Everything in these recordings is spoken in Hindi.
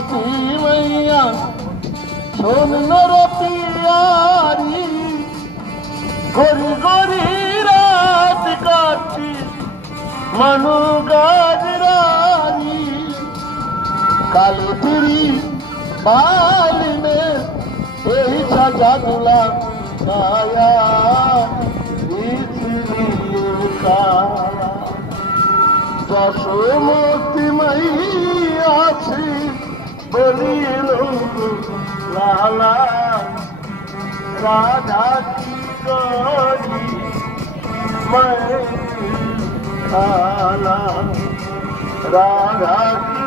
छाती मैया सोन नरपियारी गोरी गोरी रात काटी मनु गाजरारी काली तुरी बाली में यही सजा दुला काया दशमती मैया बोलिल लाला राधा की गौरी मैं काला राधा की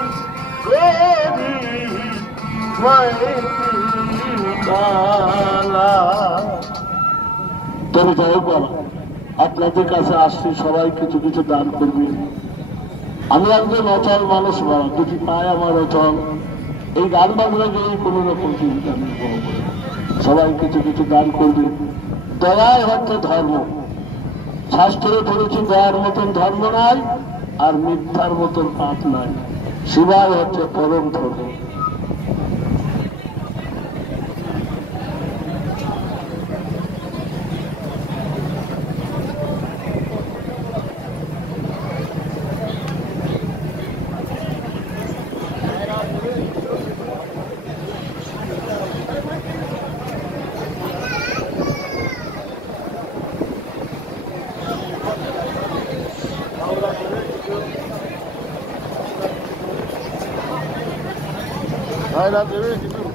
गौरी मैं काला তবে যাই বলো আপনাদের কাছে আসছি সবাই কিছু কিছু দান করবে আমি একজন অচল মানুষ বলা দুটি পায়ে আমার অচল এই গান বাজনা গিয়েই কোন রকম চিন্তা নেই সবাই কিছু কিছু দান করবে দয়াই হচ্ছে ধর্ম শাস্ত্রে পড়েছি দয়ার মতন ধর্ম নাই আর মিথ্যার মতন পাপ নাই শিবাই হচ্ছে পরম ধর্ম Hayır abi evet gidiyorum.